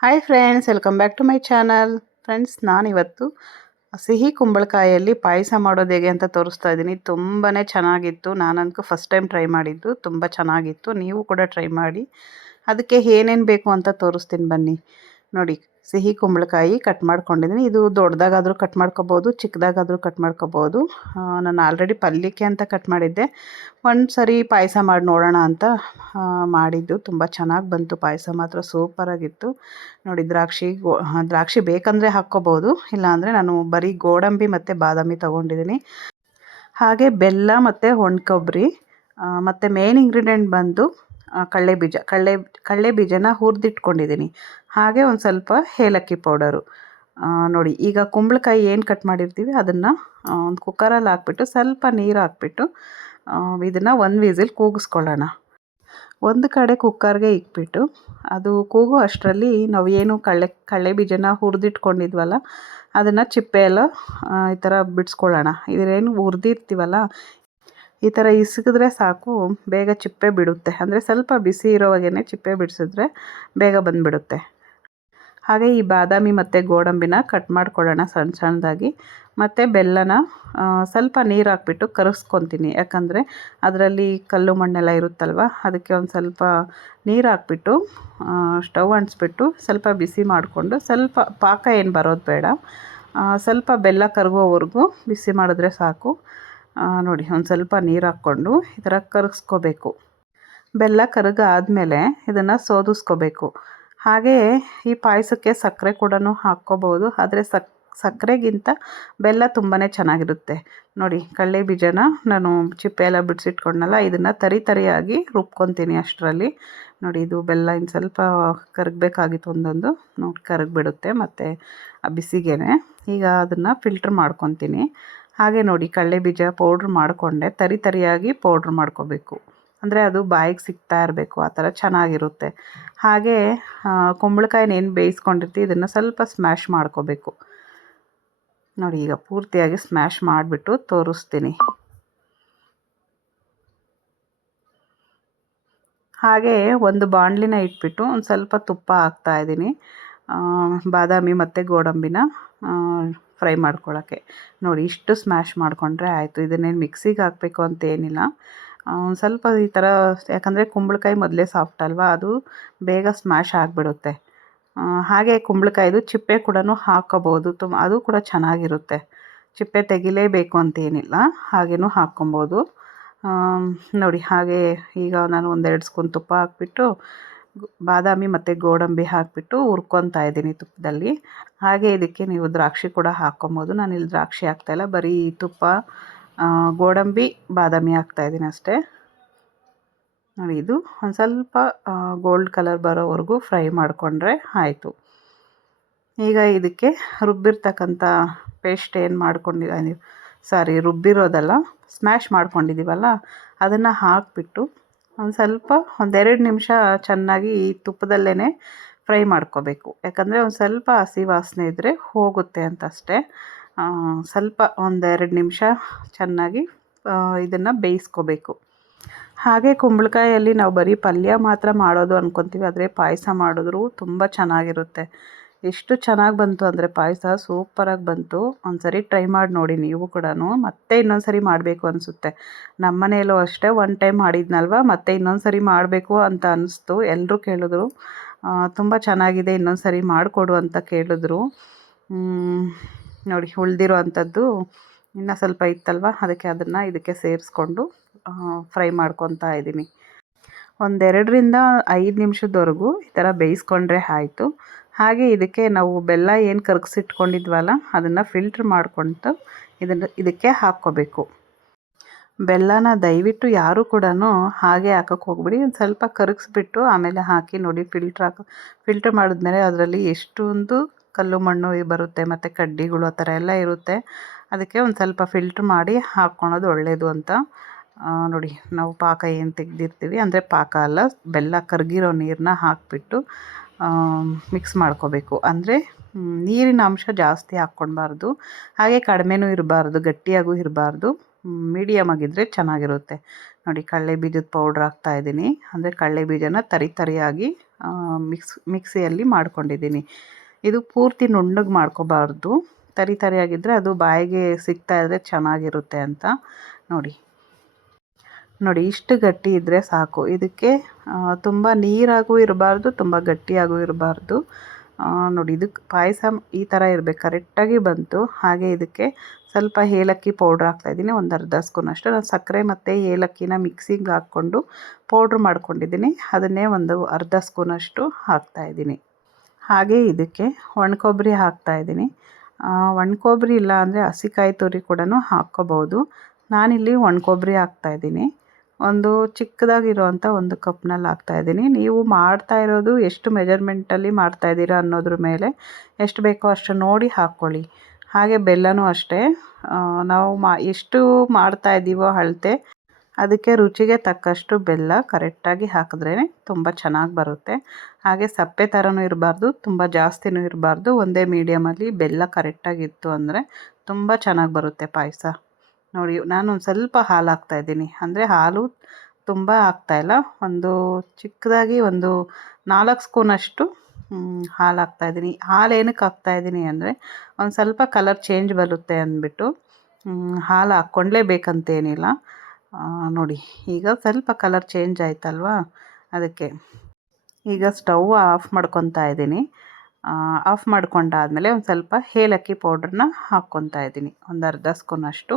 Hi friends, welcome back to my channel. Friends, ನಾನಿವತ್ತು ಸಿಹಿ ಕುಂಬಳಕಾಯಲ್ಲಿ ಪಾಯಸ ಮಾಡೋದು ಹೇಗೆ ಅಂತ ತೋರಿಸ್ತಾ ಇದ್ದೀನಿ. ತುಂಬಾ ಚೆನ್ನಾಗಿತ್ತು. ನಾನಂತೂ ಫಸ್ಟ್ ಟೈಮ್ ಟ್ರೈ ಮಾಡಿದ್ದು. ತುಂಬ ಚೆನ್ನಾಗಿತ್ತು. ನೀವು ಕೂಡ ಟ್ರೈ ಮಾಡಿ. ಅದಕ್ಕೆ ಏನೇನು ಬೇಕು ಅಂತ ತೋರಿಸ್ತೀನಿ ಬನ್ನಿ. ನೋಡಿ, ಸಿಹಿ ಕುಂಬಳಕಾಯಿ ಕಟ್ ಮಾಡ್ಕೊಂಡಿದ್ದೀನಿ. ಇದು ದೊಡ್ಡದಾಗಾದರೂ ಕಟ್ ಮಾಡ್ಕೋಬೋದು, ಚಿಕ್ಕದಾಗಾದರೂ ಕಟ್ ಮಾಡ್ಕೋಬೋದು. ನಾನು ಆಲ್ರೆಡಿ ಪಲ್ಯಕ್ಕೆ ಅಂತ ಕಟ್ ಮಾಡಿದ್ದೆ. ಒಂದು ಸರಿ ಪಾಯಸ ಮಾಡಿ ನೋಡೋಣ ಅಂತ ಮಾಡಿದ್ದು. ತುಂಬ ಚೆನ್ನಾಗಿ ಬಂತು. ಪಾಯಸ ಮಾತ್ರ ಸೂಪರಾಗಿತ್ತು. ನೋಡಿ, ದ್ರಾಕ್ಷಿ ಬೇಕಂದರೆ ಹಾಕ್ಕೋಬೋದು, ಇಲ್ಲಾಂದರೆ ನಾನು ಬರೀ ಗೋಡಂಬಿ ಮತ್ತು ಬಾದಾಮಿ ತೊಗೊಂಡಿದ್ದೀನಿ. ಹಾಗೆ ಬೆಲ್ಲ ಮತ್ತು ಒಣ ಕೊಬ್ಬರಿ, ಮತ್ತು ಮೇನ್ ಇಂಗ್ರೀಡಿಯೆಂಟ್ ಬಂದು ಕಡಲೆ ಬೀಜನ ಹುರಿದಿಟ್ಕೊಂಡಿದ್ದೀನಿ. ಹಾಗೆ ಒಂದು ಸ್ವಲ್ಪ ಏಲಕ್ಕಿ ಪೌಡರು. ನೋಡಿ, ಈಗ ಕುಂಬಳಕಾಯಿ ಏನು ಕಟ್ ಮಾಡಿರ್ತೀವಿ ಅದನ್ನು ಒಂದು ಕುಕ್ಕರಲ್ಲಿ ಹಾಕ್ಬಿಟ್ಟು ಸ್ವಲ್ಪ ನೀರು ಹಾಕ್ಬಿಟ್ಟು ಇದನ್ನು ಒಂದು ವಿಸಿಲ್ ಕೂಗಿಸ್ಕೊಳ್ಳೋಣ. ಒಂದು ಕಡೆ ಕುಕ್ಕರ್ಗೆ ಇಕ್ಬಿಟ್ಟು ಅದು ಕೂಗೋ ಅಷ್ಟರಲ್ಲಿ ನಾವು ಏನು ಕಡಲೆ ಬೀಜನ ಹುರಿದಿಟ್ಕೊಂಡಿದ್ವಲ್ಲ ಅದನ್ನು ಚಿಪ್ಪೆ ಎಲ್ಲ ಈ ಥರ ಬಿಡಿಸ್ಕೊಳ್ಳೋಣ. ಇದೇನು ಹುರಿದಿರ್ತೀವಲ್ಲ ಈ ಥರ ಇಸುಕಿದ್ರೆ ಸಾಕು, ಬೇಗ ಚಿಪ್ಪೆ ಬಿಡುತ್ತೆ. ಅಂದರೆ ಸ್ವಲ್ಪ ಬಿಸಿ ಇರೋವಾಗೇ ಚಿಪ್ಪೆ ಬಿಡಿಸಿದ್ರೆ ಬೇಗ ಬಂದುಬಿಡುತ್ತೆ. ಹಾಗೆ ಈ ಬಾದಾಮಿ ಮತ್ತು ಗೋಡಂಬಿನ ಕಟ್ ಮಾಡ್ಕೊಳ್ಳೋಣ ಸಣ್ಣ ಸಣ್ಣದಾಗಿ. ಮತ್ತು ಬೆಲ್ಲನ ಸ್ವಲ್ಪ ನೀರು ಹಾಕ್ಬಿಟ್ಟು ಕರಗಿಸ್ಕೊತೀನಿ. ಯಾಕಂದರೆ ಅದರಲ್ಲಿ ಕಲ್ಲು ಮಣ್ಣೆಲ್ಲ ಇರುತ್ತಲ್ವ, ಅದಕ್ಕೆ ಒಂದು ಸ್ವಲ್ಪ ನೀರು ಹಾಕ್ಬಿಟ್ಟು ಸ್ಟವ್ ಅಂಟಿಸ್ಬಿಟ್ಟು ಸ್ವಲ್ಪ ಬಿಸಿ ಮಾಡಿಕೊಂಡು, ಸ್ವಲ್ಪ ಪಾಕ ಏನು ಬರೋದು ಬೇಡ, ಸ್ವಲ್ಪ ಬೆಲ್ಲ ಕರಗೋವರೆಗೂ ಬಿಸಿ ಮಾಡಿದ್ರೆ ಸಾಕು. ನೋಡಿ, ಒಂದು ಸ್ವಲ್ಪ ನೀರು ಹಾಕ್ಕೊಂಡು ಈ ಥರ ಕರಗಿಸ್ಕೋಬೇಕು. ಬೆಲ್ಲ ಕರಗಾದ್ಮೇಲೆ ಇದನ್ನು ಸೋದಿಸ್ಕೋಬೇಕು. ಹಾಗೆಯೇ ಈ ಪಾಯಸಕ್ಕೆ ಸಕ್ಕರೆ ಕೂಡ ಹಾಕ್ಕೋಬೋದು, ಆದರೆ ಸಕ್ಕರೆಗಿಂತ ಬೆಲ್ಲ ತುಂಬಾ ಚೆನ್ನಾಗಿರುತ್ತೆ. ನೋಡಿ, ಕಡಲೆ ಬೀಜನ ನಾನು ಚಿಪ್ಪೆ ಎಲ್ಲ ಬಿಡಿಸಿಟ್ಕೊಂಡಲ್ಲ, ಇದನ್ನು ತರಿಯಾಗಿ ರುಬ್ಕೊತೀನಿ ಅಷ್ಟರಲ್ಲಿ. ನೋಡಿ, ಇದು ಬೆಲ್ಲ ಇನ್ನು ಸ್ವಲ್ಪ ಕರಗಬೇಕಾಗಿತ್ತು, ಒಂದೊಂದು ನೋಡಿ ಕರಗಿಬಿಡುತ್ತೆ ಮತ್ತು ಆ ಬಿಸಿಗೇನೆ. ಈಗ ಅದನ್ನು ಫಿಲ್ಟ್ರ್ ಮಾಡ್ಕೊತೀನಿ. ಹಾಗೆ ನೋಡಿ, ಕಡಲೆ ಬೀಜ ಪೌಡ್ರ್ ಮಾಡಿಕೊಂಡೆ, ತರಿಯಾಗಿ ಪೌಡ್ರ್ ಮಾಡ್ಕೋಬೇಕು. ಅಂದರೆ ಅದು ಬಾಯಿಗೆ ಸಿಗ್ತಾ ಇರಬೇಕು, ಆ ಥರ ಚೆನ್ನಾಗಿರುತ್ತೆ. ಹಾಗೆ ಕುಂಬಳಕಾಯಿನ ಏನು ಬೇಯಿಸ್ಕೊಂಡಿರ್ತೀವಿ ಇದನ್ನು ಸ್ವಲ್ಪ ಸ್ಮ್ಯಾಶ್ ಮಾಡ್ಕೋಬೇಕು. ನೋಡಿ, ಈಗ ಪೂರ್ತಿಯಾಗಿ ಸ್ಮ್ಯಾಶ್ ಮಾಡಿಬಿಟ್ಟು ತೋರಿಸ್ತೀನಿ. ಹಾಗೆ ಒಂದು ಬಾಣಲಿನ ಇಟ್ಬಿಟ್ಟು ಒಂದು ಸ್ವಲ್ಪ ತುಪ್ಪ ಹಾಕ್ತಾಯಿದ್ದೀನಿ, ಬಾದಾಮಿ ಮತ್ತು ಗೋಡಂಬಿನ ಫ್ರೈ ಮಾಡ್ಕೊಳ್ಳೋಕ್ಕೆ. ನೋಡಿ, ಇಷ್ಟು ಸ್ಮ್ಯಾಶ್ ಮಾಡಿಕೊಂಡ್ರೆ ಆಯಿತು. ಇದನ್ನೇನು ಮಿಕ್ಸಿಗೆ ಹಾಕಬೇಕು ಅಂತ ಏನಿಲ್ಲ. ಸ್ವಲ್ಪ ಈ ಥರ, ಯಾಕಂದರೆ ಕುಂಬಳಕಾಯಿ ಮೊದಲೇ ಸಾಫ್ಟ್ ಅಲ್ವಾ, ಅದು ಬೇಗ ಸ್ಮ್ಯಾಶ್ ಆಗಿಬಿಡುತ್ತೆ. ಹಾಗೆ ಕುಂಬಳಕಾಯಿದು ಚಿಪ್ಪೆ ಕೂಡ ಹಾಕ್ಕೋಬೋದು, ಅದು ಕೂಡ ಚೆನ್ನಾಗಿರುತ್ತೆ. ಚಿಪ್ಪೆ ತೆಗಿಲೇಬೇಕು ಅಂತೇನಿಲ್ಲ, ಹಾಗೇನೂ ಹಾಕ್ಕೊಬೋದು. ನೋಡಿ, ಹಾಗೆ ಈಗ ನಾನು 1-2 ಸ್ಪೂನ್ ತುಪ್ಪ ಹಾಕ್ಬಿಟ್ಟು ಬಾದಾಮಿ ಮತ್ತು ಗೋಡಂಬಿ ಹಾಕಿಬಿಟ್ಟು ಹುರ್ಕೊತಾ ಇದ್ದೀನಿ ತುಪ್ಪದಲ್ಲಿ. ಹಾಗೆ ಇದಕ್ಕೆ ನೀವು ದ್ರಾಕ್ಷಿ ಕೂಡ ಹಾಕ್ಕೊಬೋದು. ನಾನಿಲ್ಲಿ ದ್ರಾಕ್ಷಿ ಹಾಕ್ತಾಯಿಲ್ಲ, ಬರೀ ತುಪ್ಪ, ಗೋಡಂಬಿ, ಬಾದಾಮಿ ಹಾಕ್ತಾಯಿದ್ದೀನಿ ಅಷ್ಟೇ. ನೋಡಿ, ಇದು ಒಂದು ಸ್ವಲ್ಪ ಗೋಲ್ಡ್ ಕಲರ್ ಬರೋವರೆಗೂ ಫ್ರೈ ಮಾಡಿಕೊಂಡ್ರೆ ಆಯಿತು. ಈಗ ಇದಕ್ಕೆ ರುಬ್ಬಿರ್ತಕ್ಕಂಥ ಪೇಸ್ಟ್ ಏನು ರುಬ್ಬಿರೋದಲ್ಲ, ಸ್ಮ್ಯಾಶ್ ಮಾಡ್ಕೊಂಡಿದ್ದೀವಲ್ಲ ಅದನ್ನು ಹಾಕಿಬಿಟ್ಟು ಒಂದೆರಡು ನಿಮಿಷ ಚೆನ್ನಾಗಿ ಈ ತುಪ್ಪದಲ್ಲೇ ಫ್ರೈ ಮಾಡ್ಕೋಬೇಕು. ಯಾಕಂದರೆ ಒಂದು ಸ್ವಲ್ಪ ಹಸಿ ವಾಸನೆ ಇದ್ದರೆ ಹೋಗುತ್ತೆ ಅಂತ ಅಷ್ಟೇ. ಸ್ವಲ್ಪ 1-2 ನಿಮಿಷ ಚೆನ್ನಾಗಿ ಇದನ್ನು ಬೇಯಿಸ್ಕೋಬೇಕು. ಹಾಗೆ ಕುಂಬಳಕಾಯಲ್ಲಿ ನಾವು ಬರೀ ಪಲ್ಯ ಮಾತ್ರ ಮಾಡೋದು ಅಂದ್ಕೊತೀವಿ, ಆದರೆ ಪಾಯಸ ಮಾಡಿದ್ರು ತುಂಬ ಚೆನ್ನಾಗಿರುತ್ತೆ. ಎಷ್ಟು ಚೆನ್ನಾಗಿ ಬಂತು ಅಂದರೆ ಪಾಯಸ ಸೂಪರಾಗಿ ಬಂತು. ಒಂದು ಸರಿ ಟ್ರೈ ಮಾಡಿ ನೋಡಿ ನೀವು ಕೂಡ. ಮತ್ತೆ ಇನ್ನೊಂದು ಸರಿ ಮಾಡಬೇಕು ಅನಿಸುತ್ತೆ. ನಮ್ಮ ಮನೆಯಲ್ಲೂ ಅಷ್ಟೇ ಒಂದು ಟೈಮ್ ಮಾಡಿದ್ನಲ್ವ, ಮತ್ತೆ ಇನ್ನೊಂದು ಸರಿ ಮಾಡಬೇಕು ಅಂತ ಅನ್ನಿಸ್ತು. ಎಲ್ಲರೂ ಕೇಳಿದ್ರು, ತುಂಬ ಚೆನ್ನಾಗಿದೆ, ಇನ್ನೊಂದು ಸರಿ ಮಾಡಿಕೊಡು ಅಂತ ಕೇಳಿದ್ರು. ನೋಡಿ, ಉಳಿದಿರೋ ಅಂಥದ್ದು ಇನ್ನೂ ಸ್ವಲ್ಪ ಇತ್ತಲ್ವ, ಅದಕ್ಕೆ ಅದನ್ನು ಇದಕ್ಕೆ ಸೇರಿಸ್ಕೊಂಡು ಫ್ರೈ ಮಾಡ್ಕೊತಾ ಇದ್ದೀನಿ. 1-2-5 ನಿಮಿಷದವರೆಗೂ ಈ ಥರ ಬೇಯಿಸ್ಕೊಂಡ್ರೆ ಆಯಿತು. ಹಾಗೆ ಇದಕ್ಕೆ ನಾವು ಬೆಲ್ಲ ಏನು ಕರಗಿಸಿಟ್ಕೊಂಡಿದ್ವಲ್ಲ ಅದನ್ನು ಫಿಲ್ಟ್ರ್ ಮಾಡಿಕೊಂಡು ಇದಕ್ಕೆ ಹಾಕ್ಕೋಬೇಕು. ಬೆಲ್ಲನ ದಯವಿಟ್ಟು ಯಾರೂ ಕೂಡ ಹಾಗೆ ಹಾಕೋಕ್ಕೆ ಹೋಗ್ಬಿಡಿ, ಒಂದು ಸ್ವಲ್ಪ ಕರಗಿಸ್ಬಿಟ್ಟು ಆಮೇಲೆ ಹಾಕಿ. ನೋಡಿ, ಫಿಲ್ಟ್ರ್ ಮಾಡಿದ್ಮೇಲೆ ಅದರಲ್ಲಿ ಎಷ್ಟೊಂದು ಕಲ್ಲು ಮಣ್ಣು ಬರುತ್ತೆ ಮತ್ತು ಕಡ್ಡಿಗಳು ಆ ಥರ ಎಲ್ಲ ಇರುತ್ತೆ. ಅದಕ್ಕೆ ಒಂದು ಸ್ವಲ್ಪ ಫಿಲ್ಟ್ರ್ ಮಾಡಿ ಹಾಕ್ಕೊಳೋದು ಒಳ್ಳೆಯದು ಅಂತ. ನೋಡಿ, ನಾವು ಪಾಕ ಏನು ತೆಗೆದಿರ್ತೀವಿ, ಅಂದರೆ ಪಾಕ ಅಲ್ಲ, ಬೆಲ್ಲ ಕರಗಿರೋ ನೀರನ್ನ ಹಾಕಿಬಿಟ್ಟು ಮಿಕ್ಸ್ ಮಾಡ್ಕೋಬೇಕು. ಅಂದರೆ ನೀರಿನ ಅಂಶ ಜಾಸ್ತಿ ಹಾಕ್ಕೊಳ್ಬಾರ್ದು, ಹಾಗೆ ಕಡಿಮೆನೂ ಇರಬಾರ್ದು, ಗಟ್ಟಿಯಾಗೂ ಇರಬಾರ್ದು, ಮೀಡಿಯಮ್ ಆಗಿದ್ದರೆ ಚೆನ್ನಾಗಿರುತ್ತೆ. ನೋಡಿ ಕಡಲೆ ಬೀಜದ ಪೌಡ್ರ್ ಹಾಕ್ತಾಯಿದ್ದೀನಿ. ಅಂದರೆ ಕಡಲೆ ಬೀಜನ ತರಿಯಾಗಿ ಮಿಕ್ಸಿಯಲ್ಲಿ ಮಾಡ್ಕೊಂಡಿದ್ದೀನಿ. ಇದು ಪೂರ್ತಿ ನುಣ್ಣಗೆ ಮಾಡ್ಕೋಬಾರ್ದು, ತರಿಯಾಗಿದ್ದರೆ ಅದು ಬಾಯಿಗೆ ಸಿಗ್ತಾಯಿದ್ರೆ ಚೆನ್ನಾಗಿರುತ್ತೆ ಅಂತ. ನೋಡಿ ಇಷ್ಟು ಗಟ್ಟಿ ಇದ್ದರೆ ಸಾಕು. ಇದಕ್ಕೆ ತುಂಬ ನೀರಾಗೂ ಇರಬಾರ್ದು, ತುಂಬ ಗಟ್ಟಿಯಾಗೂ ಇರಬಾರ್ದು. ನೋಡಿ ಇದಕ್ಕೆ ಪಾಯಸ ಈ ಥರ ಇರಬೇಕು, ಕರೆಕ್ಟಾಗಿ ಬಂತು. ಹಾಗೆ ಇದಕ್ಕೆ ಸ್ವಲ್ಪ ಏಲಕ್ಕಿ ಪೌಡ್ರ್ ಹಾಕ್ತಾಯಿದ್ದೀನಿ, ಒಂದು ಅರ್ಧ ಸ್ಪೂನಷ್ಟು. ನಾನು ಸಕ್ಕರೆ ಮತ್ತು ಏಲಕ್ಕಿನ ಮಿಕ್ಸಿಗೆ ಹಾಕ್ಕೊಂಡು ಪೌಡ್ರ್ ಮಾಡ್ಕೊಂಡಿದ್ದೀನಿ, ಅದನ್ನೇ ಒಂದು ಅರ್ಧ ಸ್ಪೂನಷ್ಟು ಹಾಕ್ತಾಯಿದ್ದೀನಿ. ಹಾಗೆ ಇದಕ್ಕೆ ಒಣಕೊಬ್ಬರಿ ಹಾಕ್ತಾಯಿದ್ದೀನಿ. ಒಣಕೊಬ್ಬರಿ ಇಲ್ಲ ಅಂದರೆ ಹಸಿಕಾಯಿ ತುರಿ ಕೂಡ ಹಾಕ್ಕೋಬೋದು. ನಾನಿಲ್ಲಿ ಒಣಕೊಬ್ಬರಿ ಹಾಕ್ತಾಯಿದ್ದೀನಿ. ಒಂದು ಚಿಕ್ಕದಾಗಿರುವಂಥ ಒಂದು ಕಪ್ನಲ್ಲಿ ಹಾಕ್ತಾಯಿದ್ದೀನಿ. ನೀವು ಮಾಡ್ತಾ ಇರೋದು ಎಷ್ಟು ಮೆಜರ್ಮೆಂಟಲ್ಲಿ ಮಾಡ್ತಾಯಿದ್ದೀರಾ ಅನ್ನೋದ್ರ ಮೇಲೆ ಎಷ್ಟು ಬೇಕೋ ಅಷ್ಟು ನೋಡಿ ಹಾಕ್ಕೊಳ್ಳಿ. ಹಾಗೆ ಬೆಲ್ಲನೂ ಅಷ್ಟೇ, ನಾವು ಎಷ್ಟು ಮಾಡ್ತಾಯಿದ್ದೀವೋ ಅಳತೆ ಅದಕ್ಕೆ ರುಚಿಗೆ ತಕ್ಕಷ್ಟು ಬೆಲ್ಲ ಕರೆಕ್ಟಾಗಿ ಹಾಕಿದ್ರೇ ತುಂಬ ಚೆನ್ನಾಗಿ ಬರುತ್ತೆ. ಹಾಗೆ ಸಪ್ಪೆ ಥರನೂ ಇರಬಾರ್ದು, ತುಂಬ ಜಾಸ್ತಿನೂ ಇರಬಾರ್ದು, ಒಂದೇ ಮೀಡಿಯಮಲ್ಲಿ ಬೆಲ್ಲ ಕರೆಕ್ಟಾಗಿತ್ತು ಅಂದರೆ ತುಂಬ ಚೆನ್ನಾಗಿ ಬರುತ್ತೆ ಪಾಯಸ. ನೋಡಿ ನಾನು ಒಂದು ಸ್ವಲ್ಪ ಹಾಲು ಹಾಕ್ತಾಯಿದ್ದೀನಿ, ಅಂದರೆ ಹಾಲು ತುಂಬ ಹಾಕ್ತಾಯಿಲ್ಲ, ಒಂದು ಚಿಕ್ಕದಾಗಿ ಒಂದು 4 ಸ್ಪೂನಷ್ಟು ಹಾಲು ಹಾಕ್ತಾಯಿದ್ದೀನಿ. ಹಾಲು ಏನಕ್ಕೆ ಹಾಕ್ತಾಯಿದ್ದೀನಿ ಅಂದರೆ ಒಂದು ಸ್ವಲ್ಪ ಕಲರ್ ಚೇಂಜ್ ಬರುತ್ತೆ ಅಂದ್ಬಿಟ್ಟು. ಹಾಲು ಹಾಕ್ಕೊಳ್ಳೇಬೇಕಂತೇನಿಲ್ಲ. ನೋಡಿ ಈಗ ಸ್ವಲ್ಪ ಕಲರ್ ಚೇಂಜ್ ಆಯ್ತಲ್ವಾ, ಅದಕ್ಕೆ ಈಗ ಸ್ಟವ್ ಆಫ್ ಮಾಡ್ಕೊತಾ ಇದ್ದೀನಿ. ಆಫ್ ಮಾಡ್ಕೊಂಡಾದಮೇಲೆ ಒಂದು ಸ್ವಲ್ಪ ಏಲಕ್ಕಿ ಪೌಡ್ರನ್ನ ಹಾಕ್ಕೊತಾ ಇದ್ದೀನಿ. ಒಂದು ಅರ್ಧ ಸ್ಪೂನಷ್ಟು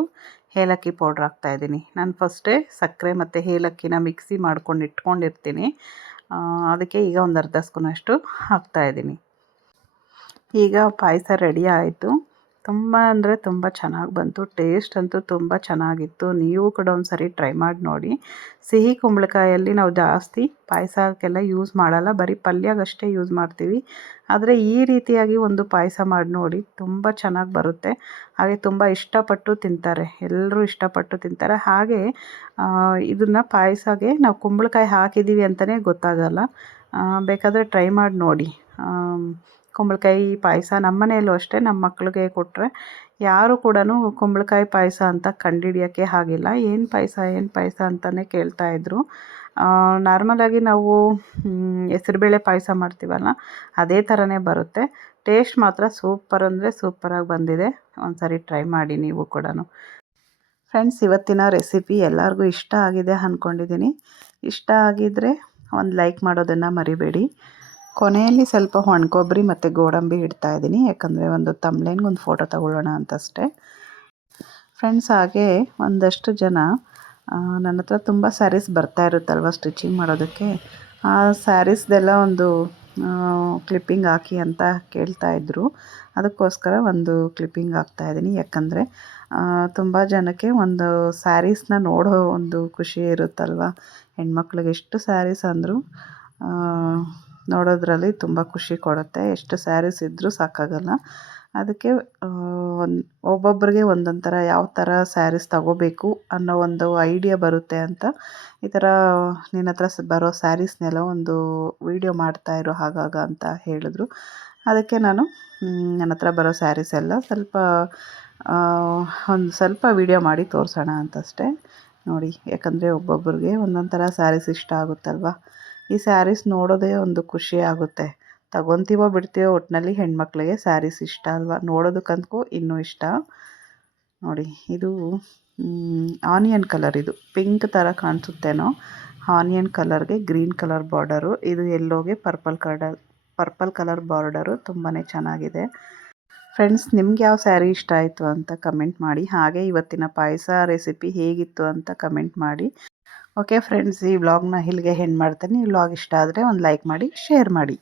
ಏಲಕ್ಕಿ ಪೌಡ್ರ್ ಹಾಕ್ತಾಯಿದ್ದೀನಿ. ನಾನು ಫಸ್ಟೇ ಸಕ್ಕರೆ ಮತ್ತು ಏಲಕ್ಕಿನ ಮಿಕ್ಸಿ ಮಾಡ್ಕೊಂಡು ಇಟ್ಕೊಂಡಿರ್ತೀನಿ, ಅದಕ್ಕೆ ಈಗ ಒಂದು ಅರ್ಧ ಸ್ಪೂನಷ್ಟು ಹಾಕ್ತಾಯಿದ್ದೀನಿ. ಈಗ ಪಾಯಸ ರೆಡಿ ಆಯಿತು. ತುಂಬ ಅಂದರೆ ತುಂಬ ಚೆನ್ನಾಗಿ ಬಂತು. ಟೇಸ್ಟ್ ಅಂತೂ ತುಂಬ ಚೆನ್ನಾಗಿತ್ತು. ನೀವು ಕೂಡ ಒಂದು ಸರಿ ಟ್ರೈ ಮಾಡಿ ನೋಡಿ. ಸಿಹಿ ಕುಂಬಳಕಾಯಲ್ಲಿ ನಾವು ಜಾಸ್ತಿ ಪಾಯಸಕ್ಕೆಲ್ಲ ಯೂಸ್ ಮಾಡಲ್ಲ, ಬರೀ ಪಲ್ಯಗಷ್ಟೇ ಯೂಸ್ ಮಾಡ್ತೀವಿ. ಆದರೆ ಈ ರೀತಿಯಾಗಿ ಒಂದು ಪಾಯಸ ಮಾಡಿ ನೋಡಿ, ತುಂಬ ಚೆನ್ನಾಗಿ ಬರುತ್ತೆ. ಹಾಗೆ ತುಂಬ ಇಷ್ಟಪಟ್ಟು ತಿಂತಾರೆ, ಎಲ್ಲರೂ ಇಷ್ಟಪಟ್ಟು ತಿಂತಾರೆ. ಹಾಗೆ ಇದನ್ನು ಪಾಯಸಕ್ಕೆ ನಾವು ಕುಂಬಳಕಾಯಿ ಹಾಕಿದ್ದೀವಿ ಅಂತಲೇ ಗೊತ್ತಾಗಲ್ಲ. ಬೇಕಾದರೆ ಟ್ರೈ ಮಾಡಿ ನೋಡಿ. ಕುಂಬಳಕಾಯಿ ಪಾಯಸ ನಮ್ಮ ಮನೆಯಲ್ಲೂ ಅಷ್ಟೇ, ನಮ್ಮ ಮಕ್ಳಿಗೆ ಕೊಟ್ಟರೆ ಯಾರು ಕೂಡ ಕುಂಬಳಕಾಯಿ ಪಾಯಸ ಅಂತ ಕಂಡುಹಿಡಿಯೋಕ್ಕೆ ಆಗಿಲ್ಲ. ಏನು ಪಾಯಸ ಅಂತಲೇ ಕೇಳ್ತಾಯಿದ್ರು. ನಾರ್ಮಲಾಗಿ ನಾವು ಹೆಸರುಬೇಳೆ ಪಾಯಸ ಮಾಡ್ತೀವಲ್ಲ, ಅದೇ ಥರನೇ ಬರುತ್ತೆ. ಟೇಸ್ಟ್ ಮಾತ್ರ ಸೂಪರ್ ಅಂದರೆ ಸೂಪರಾಗಿ ಬಂದಿದೆ. ಒಂದು ಸಾರಿ ಟ್ರೈ ಮಾಡಿ ನೀವು ಕೂಡ. ಫ್ರೆಂಡ್ಸ್, ಇವತ್ತಿನ ರೆಸಿಪಿ ಎಲ್ಲರಿಗೂ ಇಷ್ಟ ಆಗಿದೆ ಅಂದ್ಕೊಂಡಿದ್ದೀನಿ. ಇಷ್ಟ ಆಗಿದ್ದರೆ ಒಂದು ಲೈಕ್ ಮಾಡೋದನ್ನು ಮರಿಬೇಡಿ. ಕೊನೆಯಲ್ಲಿ ಸ್ವಲ್ಪ ಒಣಕೊಬ್ಬರಿ ಮತ್ತು ಗೋಡಂಬಿ ಇಡ್ತಾಯಿದ್ದೀನಿ, ಯಾಕಂದರೆ ಒಂದು ತಮ್ಬ್ಲೈನ್ಗೆ ಒಂದು ಫೋಟೋ ತಗೊಳ್ಳೋಣ ಅಂತಷ್ಟೇ. ಫ್ರೆಂಡ್ಸ್, ಹಾಗೆ ಒಂದಷ್ಟು ಜನ ನನ್ನ ಹತ್ರ ತುಂಬ ಸ್ಯಾರೀಸ್ ಬರ್ತಾ ಇರುತ್ತಲ್ವ ಸ್ಟಿಚಿಂಗ್ ಮಾಡೋದಕ್ಕೆ, ಆ ಸ್ಯಾರೀಸ್ದೆಲ್ಲ ಒಂದು ಕ್ಲಿಪ್ಪಿಂಗ್ ಹಾಕಿ ಅಂತ ಕೇಳ್ತಾಯಿದ್ರು. ಅದಕ್ಕೋಸ್ಕರ ಒಂದು ಕ್ಲಿಪ್ಪಿಂಗ್ ಹಾಕ್ತಾಯಿದ್ದೀನಿ. ಯಾಕಂದರೆ ತುಂಬ ಜನಕ್ಕೆ ಒಂದು ಸ್ಯಾರೀಸ್ನ ನೋಡೋ ಒಂದು ಖುಷಿ ಇರುತ್ತಲ್ವ. ಹೆಣ್ಮಕ್ಳಿಗೆ ಎಷ್ಟು ಸ್ಯಾರೀಸ್ ಅಂದರೂ ನೋಡೋದ್ರಲ್ಲಿ ತುಂಬ ಖುಷಿ ಕೊಡುತ್ತೆ. ಎಷ್ಟು ಸ್ಯಾರೀಸ್ ಇದ್ದರೂ ಸಾಕಾಗಲ್ಲ. ಅದಕ್ಕೆ ಒಬ್ಬೊಬ್ಬರಿಗೆ ಒಂದೊಂದು ಥರ ಯಾವ ಥರ ಸ್ಯಾರೀಸ್ ತಗೋಬೇಕು ಅನ್ನೋ ಒಂದು ಐಡಿಯಾ ಬರುತ್ತೆ ಅಂತ ಈ ಥರ ನಿನ್ನ ಹತ್ರ ಬರೋ ಸ್ಯಾರೀಸ್ನೆಲ್ಲ ಒಂದು ವೀಡಿಯೋ ಮಾಡ್ತಾಯಿರೋ ಆಗಾಗ ಅಂತ ಹೇಳಿದ್ರು. ಅದಕ್ಕೆ ನಾನು ನನ್ನ ಹತ್ರ ಬರೋ ಸ್ಯಾರೀಸ್ ಎಲ್ಲ ಒಂದು ಸ್ವಲ್ಪ ವೀಡಿಯೋ ಮಾಡಿ ತೋರಿಸೋಣ ಅಂತಷ್ಟೇ. ನೋಡಿ, ಯಾಕಂದರೆ ಒಬ್ಬೊಬ್ಬರಿಗೆ ಒಂದೊಂದು ಥರ ಸ್ಯಾರೀಸ್ ಇಷ್ಟ ಆಗುತ್ತಲ್ವ. ಈ ಸ್ಯಾರೀಸ್ ನೋಡೋದೇ ಒಂದು ಖುಷಿ ಆಗುತ್ತೆ. ತಗೊತೀವೋ ಬಿಡ್ತೀವೋ, ಒಟ್ಟಿನಲ್ಲಿ ಹೆಣ್ಮಕ್ಳಿಗೆ ಸ್ಯಾರೀಸ್ ಇಷ್ಟ ಅಲ್ವ, ನೋಡೋದಕ್ಕಂತೂ ಇನ್ನೂ ಇಷ್ಟ. ನೋಡಿ, ಇದು ಆನಿಯನ್ ಕಲರ್, ಇದು ಪಿಂಕ್ ಥರ ಕಾಣಿಸುತ್ತೇನೋ. ಆನಿಯನ್ ಕಲರ್ಗೆ ಗ್ರೀನ್ ಕಲರ್ ಬಾರ್ಡರು, ಇದು ಎಲ್ಲೋಗೆ ಪರ್ಪಲ್ ಕಲರ್ ಬಾರ್ಡರು. ತುಂಬಾ ಚೆನ್ನಾಗಿದೆ. ಫ್ರೆಂಡ್ಸ್, ನಿಮ್ಗೆ ಯಾವ ಸ್ಯಾರಿ ಇಷ್ಟ ಆಯಿತು ಅಂತ ಕಮೆಂಟ್ ಮಾಡಿ. ಹಾಗೆ ಇವತ್ತಿನ ಪಾಯಸ ರೆಸಿಪಿ ಹೇಗಿತ್ತು ಅಂತ ಕಮೆಂಟ್ ಮಾಡಿ. ಓಕೆ ಫ್ರೆಂಡ್ಸ್, ಈ ವ್ಲಾಗ್ನ ಇಲ್ಲಿಗೆ ಎಂಡ್ ಮಾಡ್ತೀನಿ. ಈ ವ್ಲಾಗ್ ಇಷ್ಟ ಆದರೆ ಒಂದು ಲೈಕ್ ಮಾಡಿ, ಶೇರ್ ಮಾಡಿ.